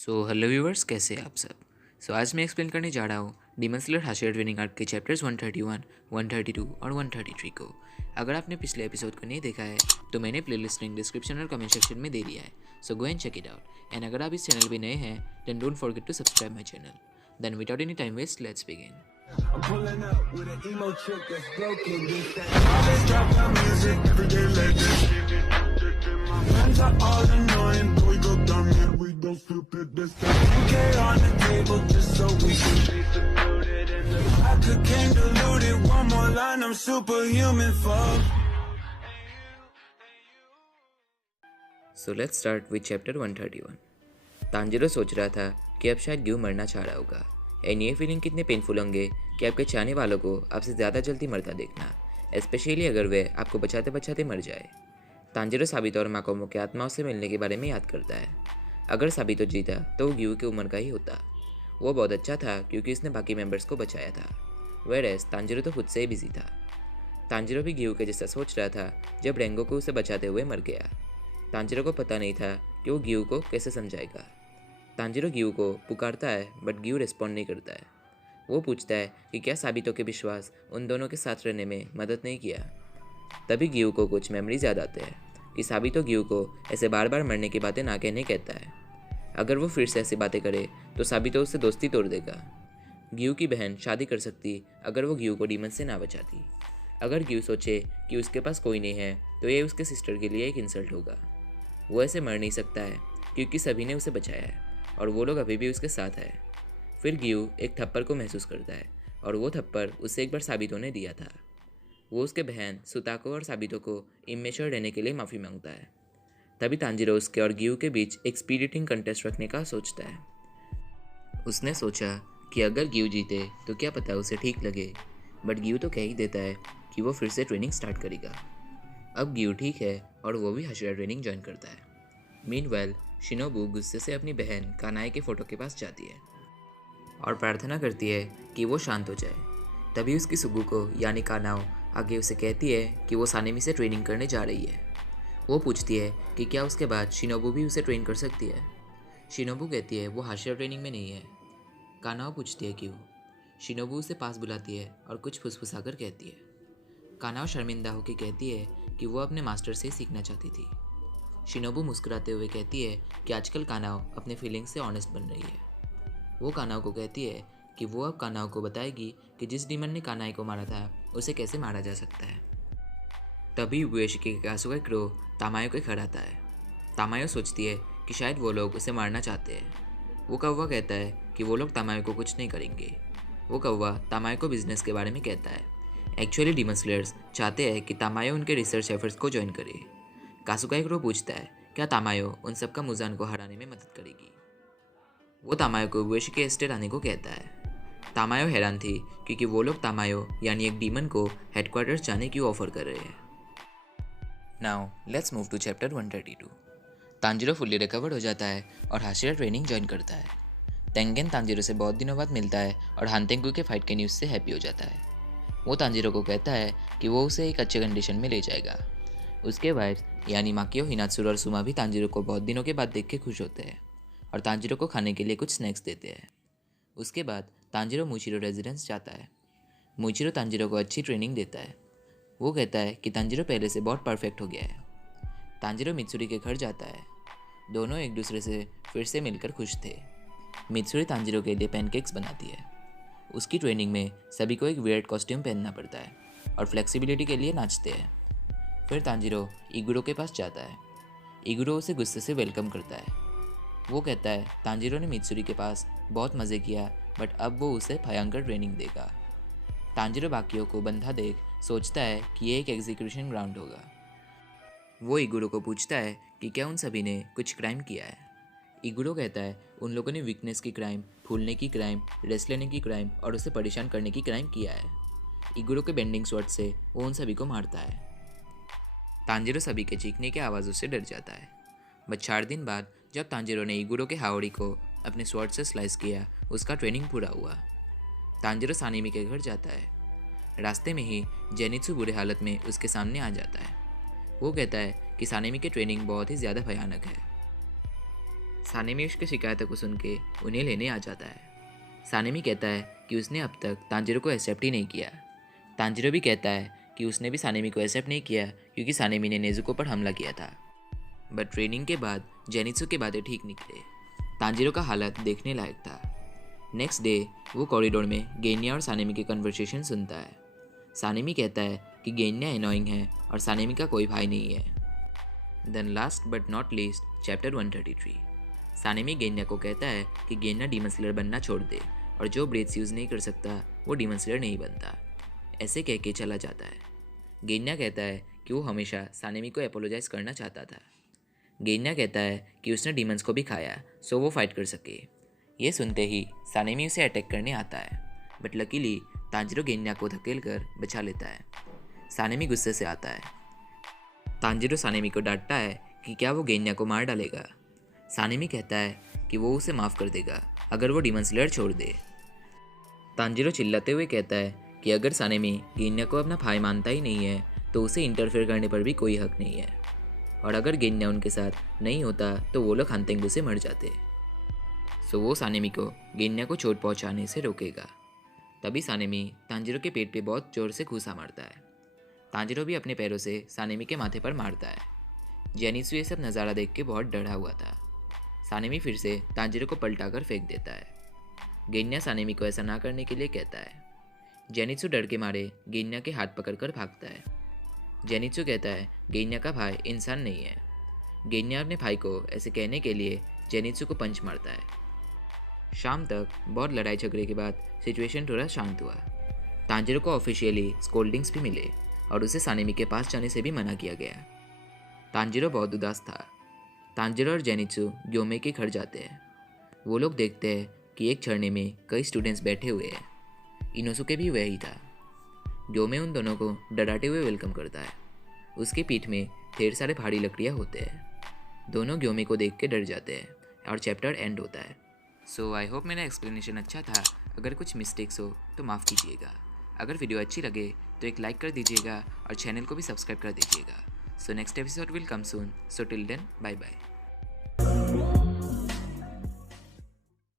Hello viewers, कैसे हैं आप सब। आज मैं एक्सप्लेन करने जा रहा हूँ demon slayer Hashira training arc के चैप्टर्स 131, 132 और 133 को। अगर आपने पिछले एपिसोड को नहीं देखा है तो मैंने प्लेलिस्ट लिंक डिस्क्रिप्शन और कमेंट सेक्शन में दे दिया है, so go and check it out. And अगर आप इस चैनल पे नए हैं then don't forget to subscribe my channel. Then without any time waste, let's begin. I'm pulling up with an emo chick that's broken. This that always drop the music every day like this. My friends are all annoying, but we go dumb, yeah, we go stupid. This that 2K on the table just so we can be secluded. And I could came diluted. One more line, I'm superhuman, fuck. Let's start with chapter 131। Tanjiro सोच रहा था कि अब शायद ग्यू मरना चाह रहा होगा। एंड ये फीलिंग कितने पेनफुल होंगे कि आपके चाहने वालों को आपसे ज़्यादा जल्दी मरता देखना, स्पेशली अगर वे आपको बचाते बचाते मर जाए। तांजिरो साबितो और माकोमो के आत्माओं से मिलने के बारे में याद करता है। अगर साबितो जीता तो वो ग्यू की उम्र का ही होता। वो बहुत अच्छा था क्योंकि उसने बाकी मेंबर्स को बचाया था, वेयरएज तांजिरो तो खुद से ही बिजी था। तांजिरो भी ग्यू के जैसा सोच रहा था जब रेंगो को उसे बचाते हुए मर गया। तांजिरो को पता नहीं था कि वो ग्यू को कैसे समझाएगा। तांजिरो ग्यू को पुकारता है बट ग्यू रिस्पॉन्ड नहीं करता है। वो पूछता है कि क्या साबितो के विश्वास उन दोनों के साथ रहने में मदद नहीं किया। तभी ग्यू को कुछ मेमोरीज याद आते हैं कि साबितो ग्यू को ऐसे बार बार मरने की बातें ना कहने कहता है। अगर वो फिर से ऐसी बातें करे तो साबितो उससे दोस्ती तोड़ देगा। ग्यू की बहन शादी कर सकती अगर वो ग्यू को डीमन से ना बचाती। अगर ग्यू सोचे कि उसके पास कोई नहीं है तो ये उसके सिस्टर के लिए एक इंसल्ट होगा। वो ऐसे मर नहीं सकता है क्योंकि सभी ने उसे बचाया है और वो लोग अभी भी उसके साथ है। फिर ग्यू एक थप्पड़ को महसूस करता है और वो थप्पड़ उसे एक बार साबितो ने दिया था। वो उसके बहन सुताको और साबितो को इमेच्योर रहने के लिए माफ़ी मांगता है। तभी तांजिरो उसके और ग्यू के बीच एक स्पीड ईटिंग कंटेस्ट रखने का सोचता है। उसने सोचा कि अगर ग्यू जीते तो क्या पता उसे ठीक लगे, बट ग्यू तो कह ही देता है कि वो फिर से ट्रेनिंग स्टार्ट करेगा। अब ग्यू ठीक है और वो भी हाशिरा ट्रेनिंग ज्वाइन करता है। मीनवाइल शिनोबू गुस्से से अपनी बहन कानाई के फ़ोटो के पास जाती है और प्रार्थना करती है कि वो शांत हो जाए। तभी उसकी सुगु को यानी कानाओ आगे उसे कहती है कि वो सानेमी से ट्रेनिंग करने जा रही है। वो पूछती है कि क्या उसके बाद शिनोबू भी उसे ट्रेन कर सकती है। शिनोबू कहती है वो हाशिरा ट्रेनिंग में नहीं है। कानाओ पूछती है क्यों। शिनोबू उसे पास बुलाती है और कुछ फुसफुसाकर कहती है। कानाओ शर्मिंदा होकर कहती है कि वो अपने मास्टर से सीखना चाहती थी। शिनोबू मुस्कुराते हुए कहती है कि आजकल कानाओ अपने फीलिंग्स से ऑनेस्ट बन रही है। वो कानाओ को कहती है कि वो अब कानाओ को बताएगी कि जिस डीमन ने कानाई को मारा था उसे कैसे मारा जा सकता है। तभी उएशिकी के कासुगा क्रो तामायो के घर आता है। तामायो सोचती है कि शायद वो लोग उसे मारना चाहते हैं। वो कौवा कहता है कि वो लोग तामायो को कुछ नहीं करेंगे। वो कौवा तामायो को बिजनेस के बारे में कहता है। एक्चुअली डीमन स्लेयर्स चाहते हैं कि तामायो उनके रिसर्च एफर्ट्स को ज्वाइन करे। कासुगा क्रो पूछता है क्या तामायो उन सबका मुजान को हराने में मदद करेगी। वो तामायो को उएशिकी एस्टेट आने को कहता है। तामायो हैरान थी क्योंकि वो लोग तामायो यानी एक डीमन को हेडक्वार्टर्स जाने की ऑफर कर रहे हैं। Now let's move to chapter 132। Tanjiro fully recovered हो जाता है और हाशिरा ट्रेनिंग ज्वाइन करता है। तेंगेन तांजिरो से बहुत दिनों बाद मिलता है और हानतेंगु के फाइट के न्यूज़ से हैप्पी हो जाता है। वो तांजिरो को कहता है कि वो उसे एक अच्छे कंडीशन में ले जाएगा। उसके वाइफ यानी माकियो हिनात्सुरो और सुमा भी तांजिरो को बहुत दिनों के बाद देख के खुश होते हैं और तांजिरो को खाने के लिए कुछ स्नैक्स देते हैं। उसके बाद तांजिरो मुचिरो रेजिडेंस जाता है। मुचिरो तांजिरो को अच्छी ट्रेनिंग देता है। वो कहता है कि तांजिरो पहले से बहुत परफेक्ट हो गया है। तांजिरो मित्सुरी के घर जाता है। दोनों एक दूसरे से फिर से मिलकर खुश थे। मित्सुरी तांजिरो के लिए पैनकेक्स बनाती है। उसकी ट्रेनिंग में सभी को एक वियर्ड कॉस्ट्यूम पहनना पड़ता है और फ्लेक्सिबिलिटी के लिए नाचते हैं। फिर तांजिरो इगुरो के पास जाता है। इगुरो उसे गुस्से से वेलकम करता है। वो कहता है तांजिरो ने मित्सुरी के पास बहुत मज़े किया बट अब वो उसे भयंकर ट्रेनिंग देगा। तांजिरो बाकियों को बंधा देख सोचता है कि ये एक एग्जीक्यूशन ग्राउंड होगा। वो इगुरो को पूछता है कि क्या उन सभी ने कुछ क्राइम किया है। इगुरो कहता है उन लोगों ने वीकनेस की क्राइम, फूलने की क्राइम, रेस्ट लेने की क्राइम और उसे परेशान करने की क्राइम किया है। इगुरो के बेंडिंग स्वॉर्ड से वो उन सभी को मारता है। तांजिरो सभी के चीखने की आवाज़ों से डर जाता है। बट 4 दिन बाद जब तांजिरो ने इगुरो के हाओड़ी को अपने स्वॉर्ड से स्लाइस किया, उसका ट्रेनिंग पूरा हुआ। तांजिरो सानेमी के घर जाता है। रास्ते में ही जेनित्सु बुरे हालत में उसके सामने आ जाता है। वो कहता है कि सानेमी की ट्रेनिंग बहुत ही ज़्यादा भयानक है। सानेमी उसकी शिकायतों को सुन के उन्हें लेने आ जाता है। सानेमी कहता है कि उसने अब तक तांजिरो को एक्सेप्ट ही नहीं किया। तांजिरो भी कहता है कि उसने भी सानेमी को एक्सेप्ट नहीं किया क्योंकि सानेमी ने नेजुको पर हमला किया था। बट ट्रेनिंग के बाद जेनित्सु के बातें ठीक निकले। तांजिरो का हालत देखने लायक था। नेक्स्ट डे वो कॉरिडोर में गेन्या और सानेमी की कन्वर्सेशन सुनता है। सानेमी कहता है कि गेन्या एनोइंग है और सानेमी का कोई भाई नहीं है। Then last but not least chapter 133। Sanemi Genya को कहता है कि गेन्या डीमन स्लेयर बनना छोड़ दे और जो ब्रेथ्स यूज़ नहीं कर सकता वो डीमन स्लेयर नहीं बनता। ऐसे कह के चला जाता है। गेन्या कहता है कि वो हमेशा सानेमी को अपोलोजाइज करना चाहता था। गेन्या कहता है कि उसने डीमंस को भी खाया सो वो फाइट कर सके। ये सुनते ही सानेमी उसे अटैक करने आता है, बट लकीली तांजिरो गेन्या को धकेल कर बचा लेता है। सानेमी गुस्से से आता है। तांजिरो सानेमी को डांटता है कि क्या वो गेन्या को मार डालेगा। सानेमी कहता है कि वो उसे माफ़ कर देगा अगर वो डीमन स्लेयर छोड़ दे। तांजिरो चिल्लाते हुए कहता है कि अगर सानेमी गेन्या को अपना भाई मानता ही नहीं है तो उसे इंटरफेयर करने पर भी कोई हक नहीं है, और अगर गेन्या उनके साथ नहीं होता तो वो लोग हंतेंगु से मर जाते। सो वो सानेमी को गेन्या को चोट पहुंचाने से रोकेगा। तभी सानेमी तांजिरो के पेट पे बहुत जोर से घूसा मारता है। तांजिरो भी अपने पैरों से सानेमी के माथे पर मारता है। जेनित्सु ये सब नज़ारा देख के बहुत डरा हुआ था। सानेमी फिर से तांजिरो को पलटाकर फेंक देता है। गेन्या सानेमी को ऐसा ना करने के लिए कहता है। जेनित्सु डर के मारे गेन्या के हाथ पकड़कर भागता है। जेनित्सु कहता है गेन्या का भाई इंसान नहीं है। गेन्या अपने भाई को ऐसे कहने के लिए जेनित्सु को पंच मारता है। शाम तक बहुत लड़ाई झगड़े के बाद सिचुएशन थोड़ा शांत हुआ। तांजिरो को ऑफिशियली स्कोल्डिंग्स भी मिले और उसे सानेमी के पास जाने से भी मना किया गया। तांजिरो बहुत उदास था। तांजिरो और जेनित्सु ग्योमे के घर जाते हैं। वो लोग देखते हैं कि एक झरने में कई स्टूडेंट्स बैठे हुए हैं। इनोसुके भी वही था। ग्योमे उन दोनों को डराते हुए वेलकम करता है। उसके पीठ में ढेर सारे भारी लकड़ियाँ होते हैं। दोनों ग्योमे को देख के डर जाते हैं और चैप्टर एंड होता है। सो आई होप मेरा एक्सप्लेनेशन अच्छा था। अगर कुछ मिस्टेक्स हो तो माफ़ कीजिएगा। अगर वीडियो अच्छी लगे तो एक लाइक कर दीजिएगा और चैनल को भी सब्सक्राइब कर दीजिएगा। So next episode will come soon. So till then bye bye.